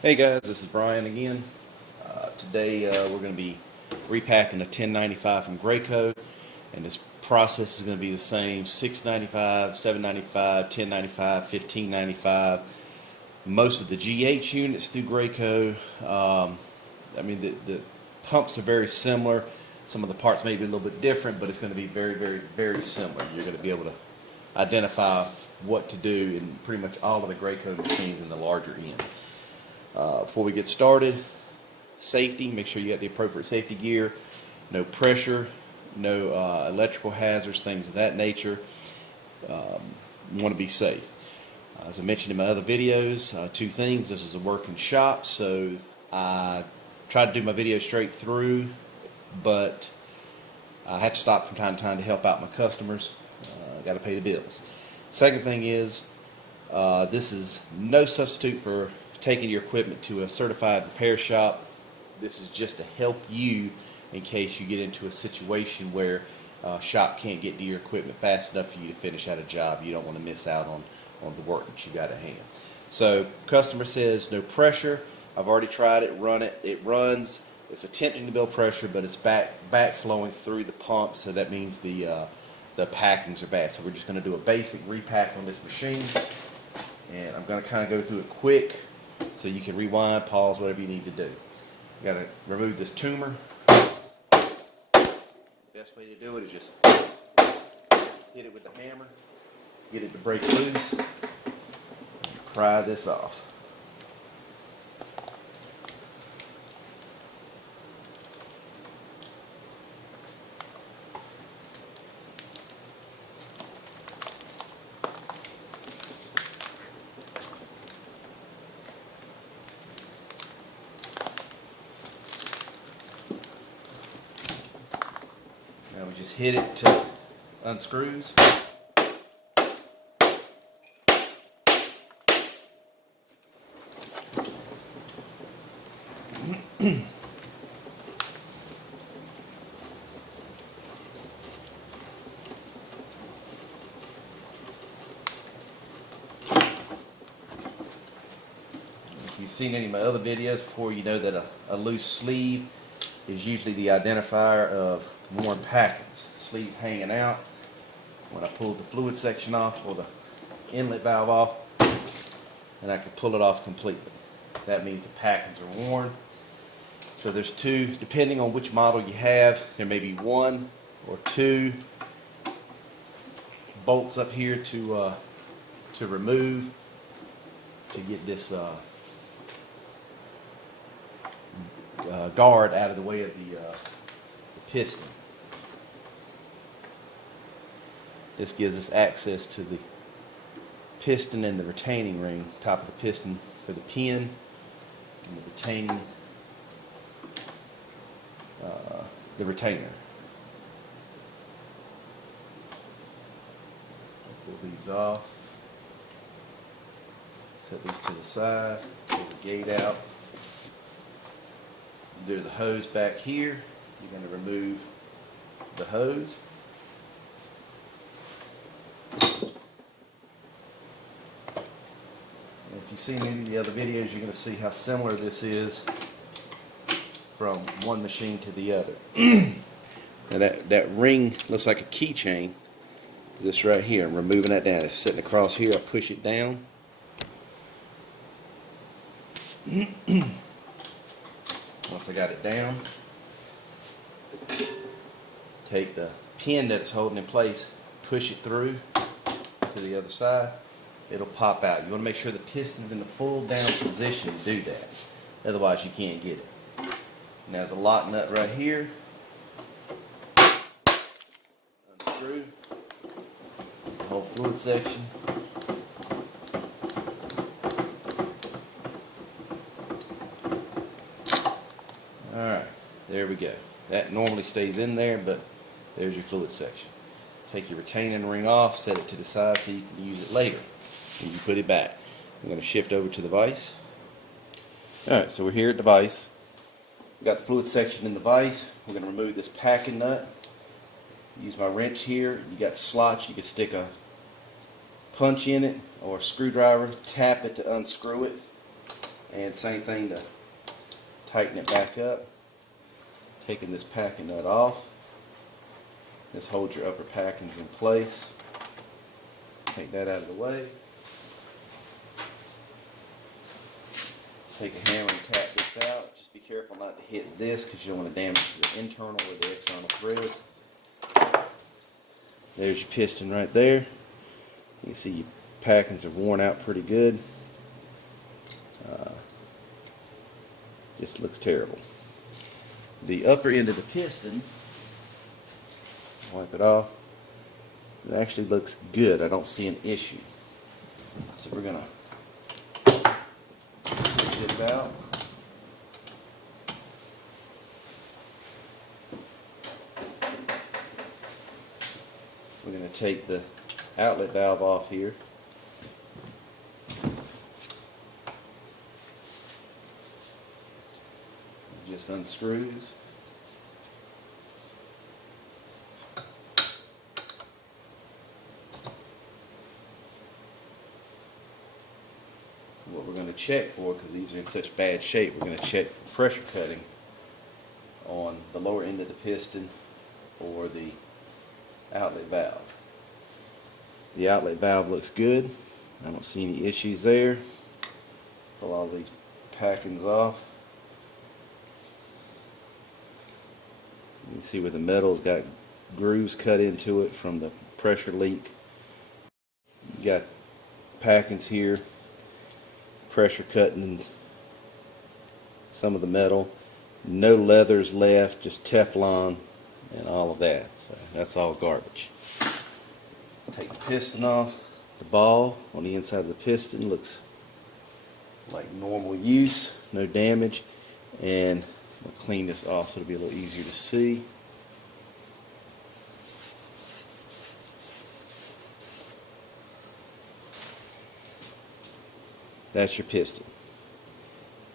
Hey guys, this is Brian again. Today we're going to be repacking a 1095 from Graco, and this process is going to be the same: 695, 795, 1095, 1595. Most of the GH units through Graco. The pumps are very similar. Some of the parts may be a little bit different, but it's going to be very, very, very similar. You're going to be able to identify what to do in pretty much all of the Graco machines in the larger end. Before we get started, safety, make sure you got the appropriate safety gear, no pressure, no electrical hazards, things of that nature. You want to be safe. As I mentioned in my other videos, two things: this is a working shop, so I try to do my videos straight through, but I have to stop from time to time to help out my customers. Got to pay the bills. Second thing is, this is no substitute for taking your equipment to a certified repair shop. This is just to help you in case you get into a situation where shop can't get to your equipment fast enough for you to finish out a job. You don't want to miss out on the work that you got at hand. So customer says no pressure. I've already tried it, run it. It runs. It's attempting to build pressure, but it's back flowing through the pump, so that means the packings are bad. So we're just going to do a basic repack on this machine, and I'm going to kind of go through it quick, so you can rewind, pause, whatever you need to do. You got to remove this tumor. Best way to do it is just hit it with the hammer, get it to break loose, and pry this off. Now we just hit it till it unscrews. If you've seen any of my other videos before, you know that a loose sleeve is usually the identifier of worn packings. The sleeve's hanging out. When I pulled the fluid section off, or the inlet valve off, and I can pull it off completely. That means the packings are worn. So there's two, depending on which model you have, there may be one or two bolts up here to remove, to get this guard out of the way of the piston. This gives us access to the piston and the retaining ring, top of the piston for the pin, and the retaining, the retainer. Pull these off, set these to the side, pull the gate out. There's a hose back here. You're going to remove the hose. And if you've seen any of the other videos, you're going to see how similar this is from one machine to the other. Now that ring looks like a keychain. This right here, I'm removing that down. It's sitting across here. I push it down. Once I got it down, take the pin that's holding in place, push it through to the other side. It'll pop out. You want to make sure the piston's in the full down position to do that. Otherwise you can't get it. And there's a lock nut right here. Unscrew the whole fluid section. Alright, there we go. That normally stays in there, but there's your fluid section. Take your retaining ring off, set it to the side so you can use it later. And you put it back. I'm going to shift over to the vise. Alright, so we're here at the vise. We've got the fluid section in the vise. We're going to remove this packing nut. Use my wrench here. You got slots. You can stick a punch in it or a screwdriver. Tap it to unscrew it. And same thing to tighten it back up. Taking this packing nut off. This holds your upper packings in place. Take that out of the way. Take a hammer and tap this out. Just be careful not to hit this because you don't want to damage the internal or the external threads. There's your piston right there. You can see your packings are worn out pretty good. Just looks terrible. The upper end of the piston, wipe it off, it actually looks good. I don't see an issue. So we're going to take this out. We're going to take the outlet valve off here. Just unscrews. What we're going to check for, because these are in such bad shape, we're going to check for pressure cutting on the lower end of the piston or the outlet valve. The outlet valve looks good. I don't see any issues there. Pull all these packings off. You can see where the metal's got grooves cut into it from the pressure leak. You got packings here, pressure cutting some of the metal. No leathers left, just Teflon and all of that. So that's all garbage. Take the piston off. The ball on the inside of the piston looks like normal use, no damage. And we'll clean this off so it'll be a little easier to see. That's your piston.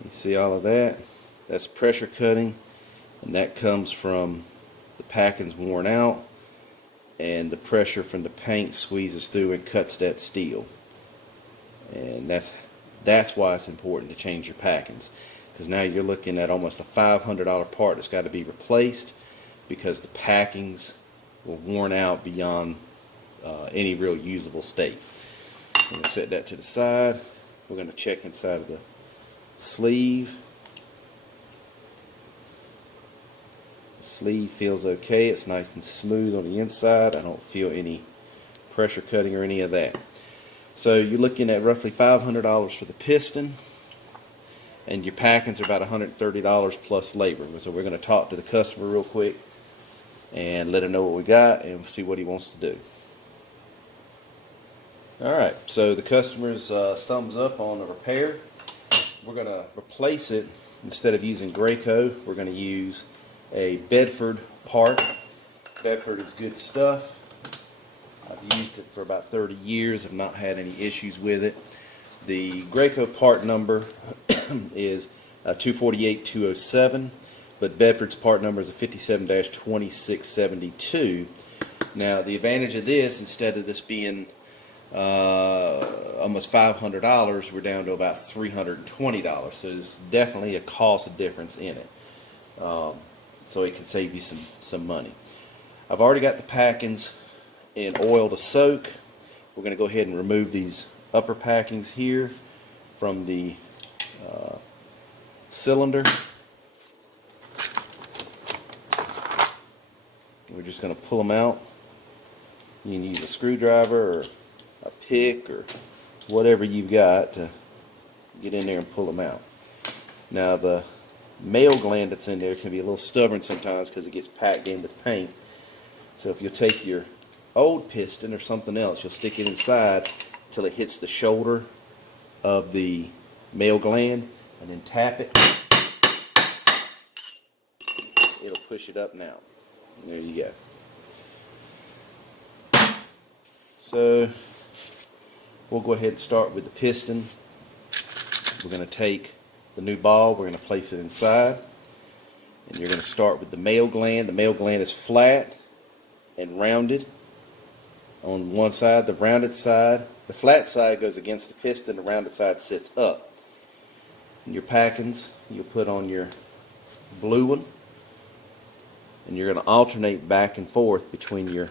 You see all of that? That's pressure cutting, and that comes from the packings worn out, and the pressure from the paint squeezes through and cuts that steel. And that's why it's important to change your packings, because now you're looking at almost a $500 part that's got to be replaced because the packings were worn out beyond any real usable state. I'm going to set that to the side. We're going to check inside of the sleeve. The sleeve feels okay. It's nice and smooth on the inside. I don't feel any pressure cutting or any of that. So you're looking at roughly $500 for the piston, and your packings are about $130 plus labor. So we're going to talk to the customer real quick and let him know what we got and see what he wants to do. Alright, so the customer's thumbs up on the repair. We're going to replace it. Instead of using Graco, we're going to use a Bedford part. Bedford is good stuff. I've used it for about 30 years. I've not had any issues with it. The Graco part number is 248207, but Bedford's part number is a 57-2672. Now, the advantage of this, instead of this being almost $500, we're down to about $320. So there's definitely a cost difference in it. So it can save you some money. I've already got the packings in oil to soak. We're going to go ahead and remove these upper packings here from the cylinder. We're just going to pull them out. You can use a screwdriver or a pick or whatever you've got to get in there and pull them out. Now, the male gland that's in there can be a little stubborn sometimes because it gets packed in with paint. So if you'll take your old piston or something else, you'll stick it inside until it hits the shoulder of the male gland and then tap it. It'll push it up now. There you go. So we'll go ahead and start with the piston. We're going to take the new ball, we're going to place it inside, and you're going to start with the male gland. The male gland is flat and rounded on one side. The rounded side, the flat side goes against the piston, the rounded side sits up. your packings you'll put on your blue one, and you're going to alternate back and forth between your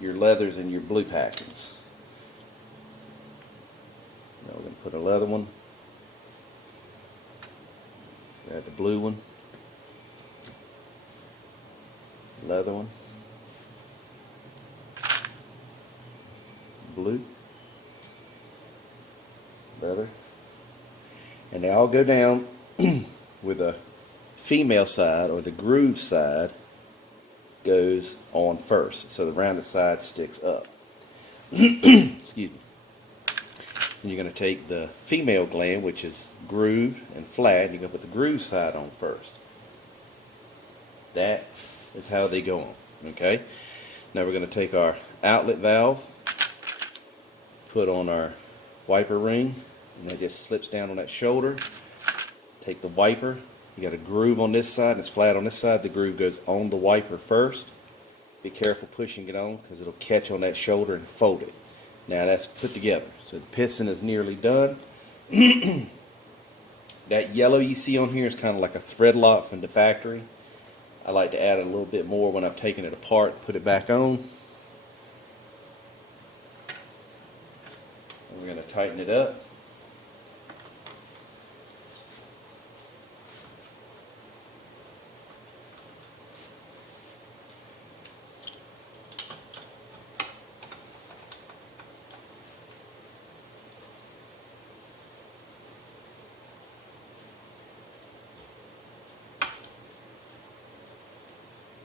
leathers and your blue packings. Now we're going to put a leather one, add the blue one, leather one, blue, leather, and they all go down with the female side, or the groove side, goes on first, so the rounded side sticks up. Excuse me. And you're going to take the female gland, which is grooved and flat, and you're going to put the groove side on first. That is how they go on. Okay. Now we're going to take our outlet valve, put on our wiper ring, and that just slips down on that shoulder. Take the wiper. You got a groove on this side, and it's flat on this side. The groove goes on the wiper first. Be careful pushing it on, because it'll catch on that shoulder and fold it. Now that's put together. So the piston is nearly done. That yellow you see on here is kind of like a thread lock from the factory. I like to add a little bit more when I've taken it apart, put it back on. And we're going to tighten it up.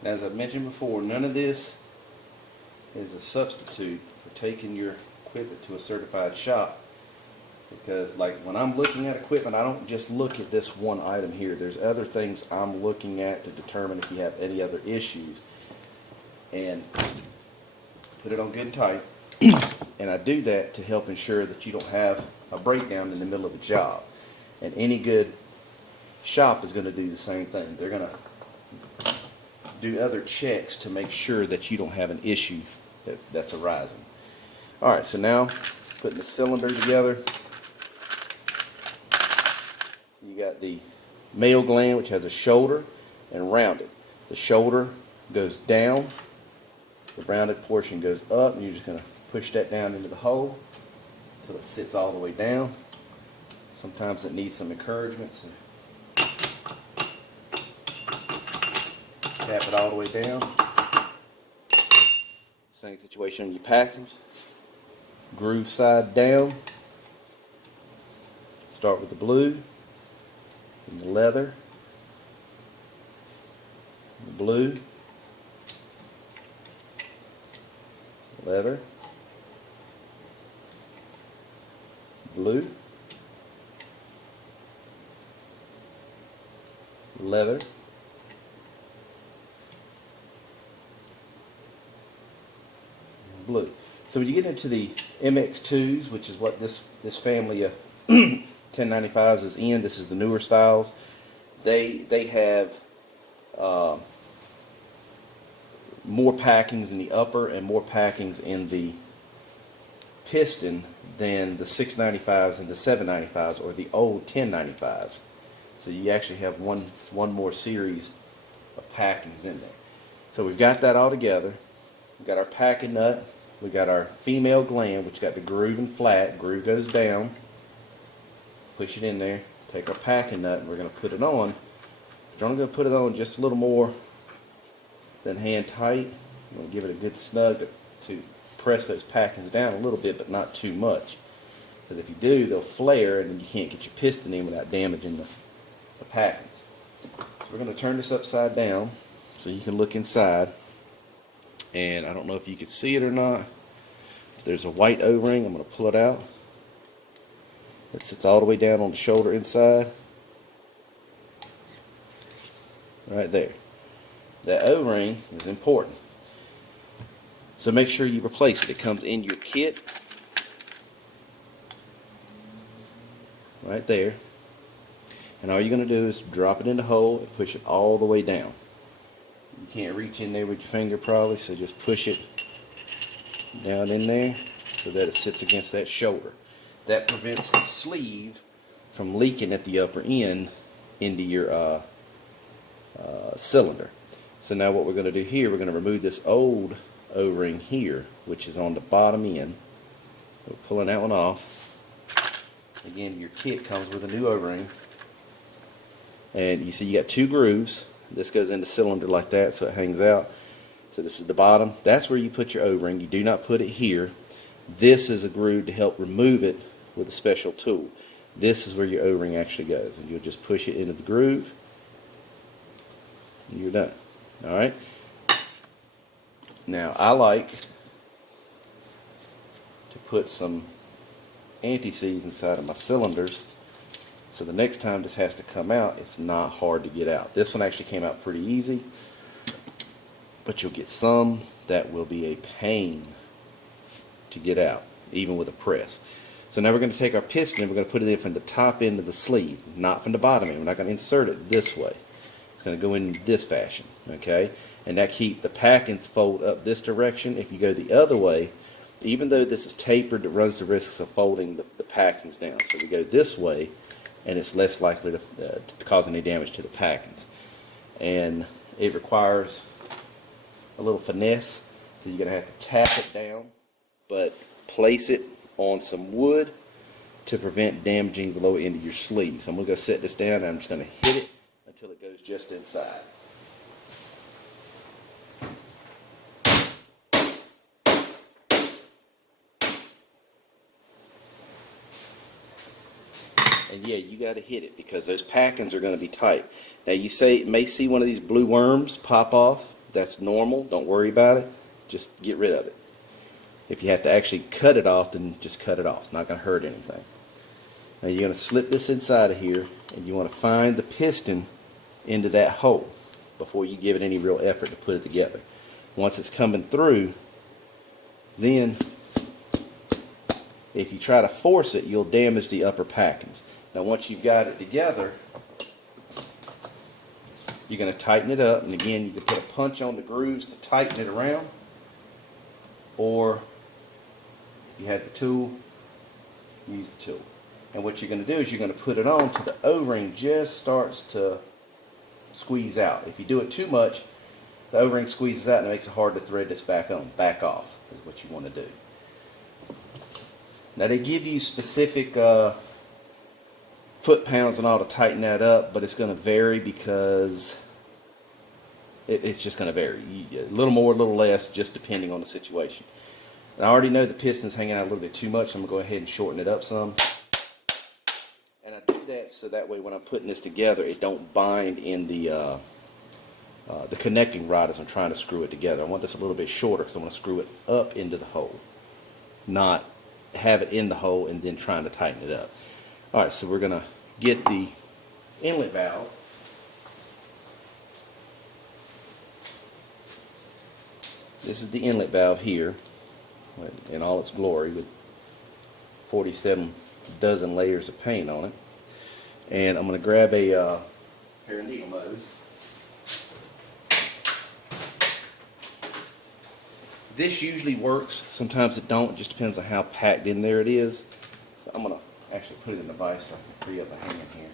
As I've mentioned before, none of this is a substitute for taking your equipment to a certified shop, because like when I'm looking at equipment, I don't just look at this one item here. There's other things I'm looking at to determine if you have any other issues, and put it on good and tight. And I do that to help ensure that you don't have a breakdown in the middle of the job. And any good shop is going to do the same thing. They're going to do other checks to make sure that you don't have an issue that's arising. Alright, so now putting the cylinder together, you got the male gland, which has a shoulder and rounded. The shoulder goes down, the rounded portion goes up, and you're just going to push that down into the hole until it sits all the way down. Sometimes it needs some encouragement, so tap it all the way down. Same situation on your package. Groove side down. Start with the blue, and the leather, the blue, leather, blue, leather, blue. So when you get into the MX2s, which is what this family of 1095s is in, this is the newer styles. They have more packings in the upper and more packings in the piston than the 695s and the 795s, or the old 1095s. So you actually have one more series of packings in there. So we've got that all together. We've got our packing nut. We got our female gland, which got the groove and flat. Groove goes down. Push it in there. Take our packing nut, and we're going to put it on. We're only going to put it on just a little more than hand tight. We're going to give it a good snug to press those packings down a little bit, but not too much. Because if you do, they'll flare, and then you can't get your piston in without damaging the packings. So we're going to turn this upside down so you can look inside. And I don't know if you can see it or not. There's a white O-ring. I'm going to pull it out. It sits all the way down on the shoulder inside. Right there. That O-ring is important. So make sure you replace it. It comes in your kit. Right there. And all you're going to do is drop it in the hole and push it all the way down. You can't reach in there with your finger probably, so just push it down in there so that it sits against that shoulder. That prevents the sleeve from leaking at the upper end into your cylinder. So now what we're going to do here, we're going to remove this old O-ring here, which is on the bottom end. We're pulling that one off. Again, your kit comes with a new O-ring. And you see you got 2 grooves. This goes in the cylinder like that, so it hangs out. So this is the bottom. That's where you put your O-ring. You do not put it here. This is a groove to help remove it with a special tool. This is where your O-ring actually goes. And you'll just push it into the groove. And you're done. Alright? Now, I like to put some anti-seize inside of my cylinders, so the next time this has to come out, it's not hard to get out. This one actually came out pretty easy, but you'll get some that will be a pain to get out, even with a press. So now we're going to take our piston and we're going to put it in from the top end of the sleeve, not from the bottom end. We're not going to insert it this way. It's going to go in this fashion, okay? And that keeps the packings fold up this direction. If you go the other way, even though this is tapered, it runs the risks of folding the packings down. So we go this way, and it's less likely to cause any damage to the packings. And it requires a little finesse, so you're going to have to tap it down, but place it on some wood to prevent damaging the lower end of your sleeve. So I'm going to go set this down, and I'm just going to hit it until it goes just inside. And yeah, you got to hit it because those packings are going to be tight. Now you may see one of these blue worms pop off. That's normal. Don't worry about it. Just get rid of it. If you have to actually cut it off, then just cut it off. It's not going to hurt anything. Now you're going to slip this inside of here, and you want to find the piston into that hole before you give it any real effort to put it together. Once it's coming through, then if you try to force it, you'll damage the upper packings. Now once you've got it together, you're going to tighten it up, and again you can put a punch on the grooves to tighten it around, or if you had the tool, use the tool. And what you're going to do is you're going to put it on till the O-ring just starts to squeeze out. If you do it too much, the O-ring squeezes out and it makes it hard to thread this back on. Back off is what you want to do. Now they give you specific foot-pounds and all to tighten that up, but it's going to vary because it's just going to vary. A little more, a little less, just depending on the situation. And I already know the piston's hanging out a little bit too much, so I'm going to go ahead and shorten it up some. And I do that so that way when I'm putting this together, it don't bind in the connecting rod as I'm trying to screw it together. I want this a little bit shorter because I want to screw it up into the hole, not have it in the hole and then trying to tighten it up. Alright, so we're going to get the inlet valve. This is the inlet valve here in all its glory with 47 dozen layers of paint on it. And I'm going to grab a pair of needle nose. This usually works. Sometimes it don't. It just depends on how packed in there it is. So I'm going to actually put it in the vise so I can free up a hand here.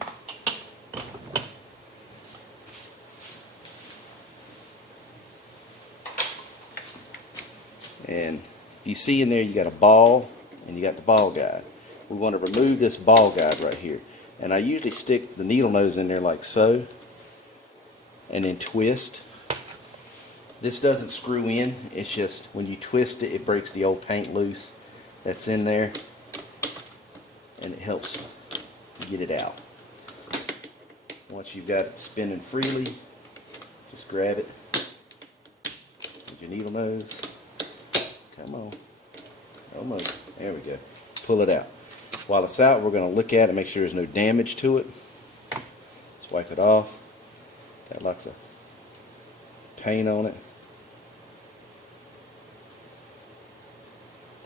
And you see in there you got a ball and you got the ball guide. We want to remove this ball guide right here. And I usually stick the needle nose in there like so and then twist. This doesn't screw in, it's just when you twist it, it breaks the old paint loose that's in there and it helps get it out. Once you've got it spinning freely, just grab it with your needle nose. Come on, almost, there we go. Pull it out. While it's out, we're going to look at it, make sure there's no damage to it. Let's wipe it off. Got lots of paint on it.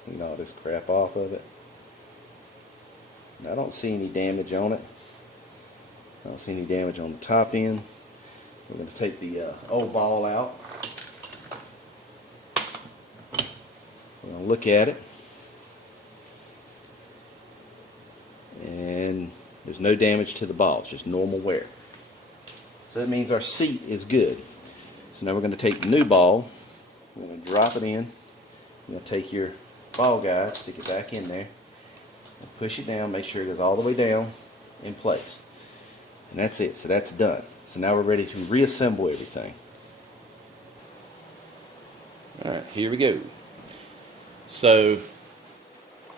Clean all this crap off of it. Now, I don't see any damage on it. I don't see any damage on the top end. We're going to take the old ball out. We're going to look at it. And There's no damage to the ball. It's just normal wear. So that means our seat is good. So now we're going to take the new ball. We're going to drop it in. You're going to take your ball guide, stick it back in there, and push it down. Make sure it goes all the way down in place. And that's it. So that's done. So now we're ready to reassemble everything. Alright, here we go. So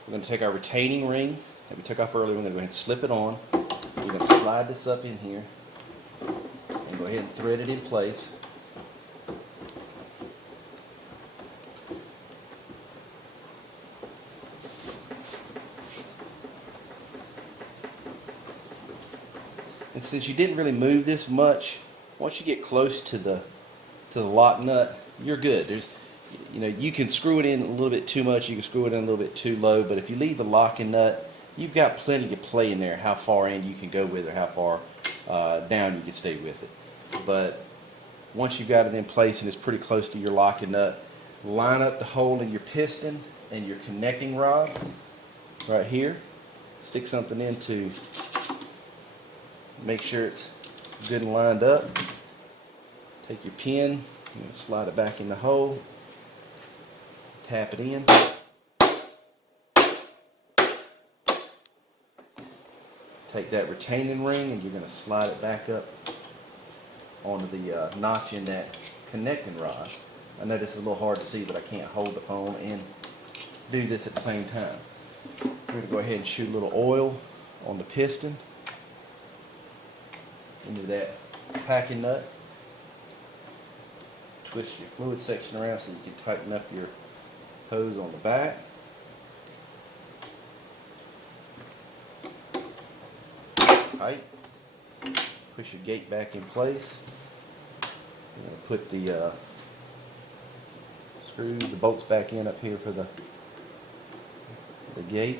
we're going to take our retaining ring that we took off earlier. We're going to go ahead and slip it on. We're going to slide this up in here and go ahead and thread it in place. And since you didn't really move this much, once you get close to the lock nut, you're good. You can screw it in a little bit too much, you can screw it in a little bit too low, but if you leave the locking nut, you've got plenty to play in there, how far in you can go with it, how far down you can stay with it. But once you've got it in place and it's pretty close to your locking nut, line up the hole in your piston and your connecting rod right here. Stick something in to make sure it's good and lined up. Take your pin, slide it back in the hole, tap it in. Take that retaining ring and you're going to slide it back up onto the notch in that connecting rod. I know this is a little hard to see, but I can't hold the phone and do this at the same time. We're going to go ahead and shoot a little oil on the piston into that packing nut. Twist your fluid section around so you can tighten up your hose on the back. Tight. Push your gate back in place. You're going to put the screws, the bolts back in up here for the gate.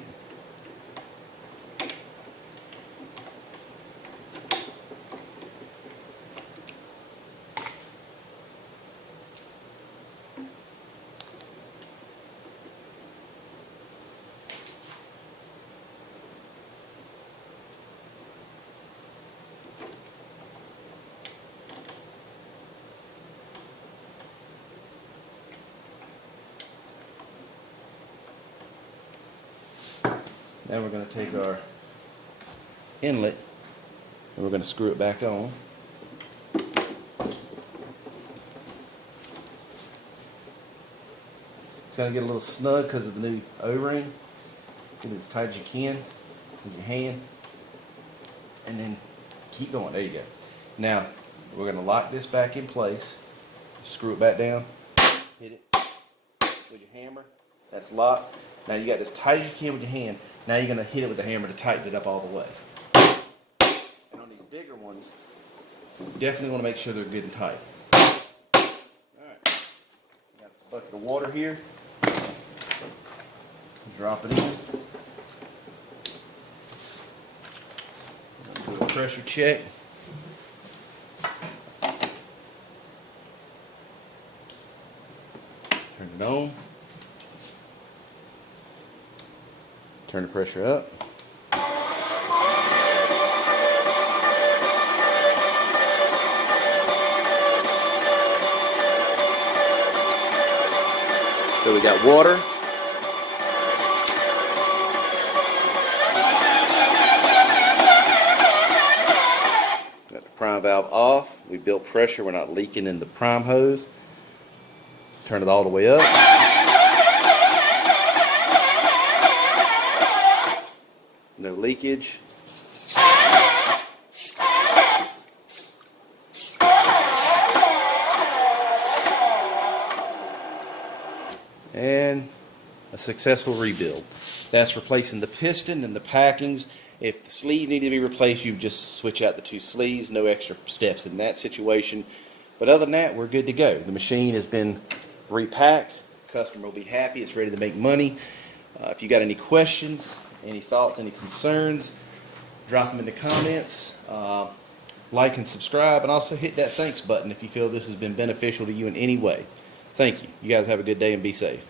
Now we're going to take our inlet and we're going to screw it back on. It's going to get a little snug because of the new O-ring. Get it as tight as you can with your hand and then keep going. There you go. Now we're going to lock this back in place. Screw it back down. Hit it with your hammer. That's locked. Now you got as tight as you can with your hand. Now you're going to hit it with the hammer to tighten it up all the way. And on these bigger ones, you definitely want to make sure they're good and tight. Alright, got this bucket of water here. Drop it in. Do a pressure check. Turn it on. Turn the pressure up. So we got water. Got the prime valve off. We built pressure. We're not leaking in the prime hose. Turn it all the way up. No leakage. And a successful rebuild. That's replacing the piston and the packings. If the sleeve needed to be replaced, you just switch out the two sleeves. No extra steps in that situation. But other than that, we're good to go. The machine has been repacked. Customer will be happy. It's ready to make money. If you got any questions, any thoughts, any concerns, drop them in the comments. Like and subscribe, and also hit that thanks button if you feel this has been beneficial to you in any way. Thank you. You guys have a good day and be safe.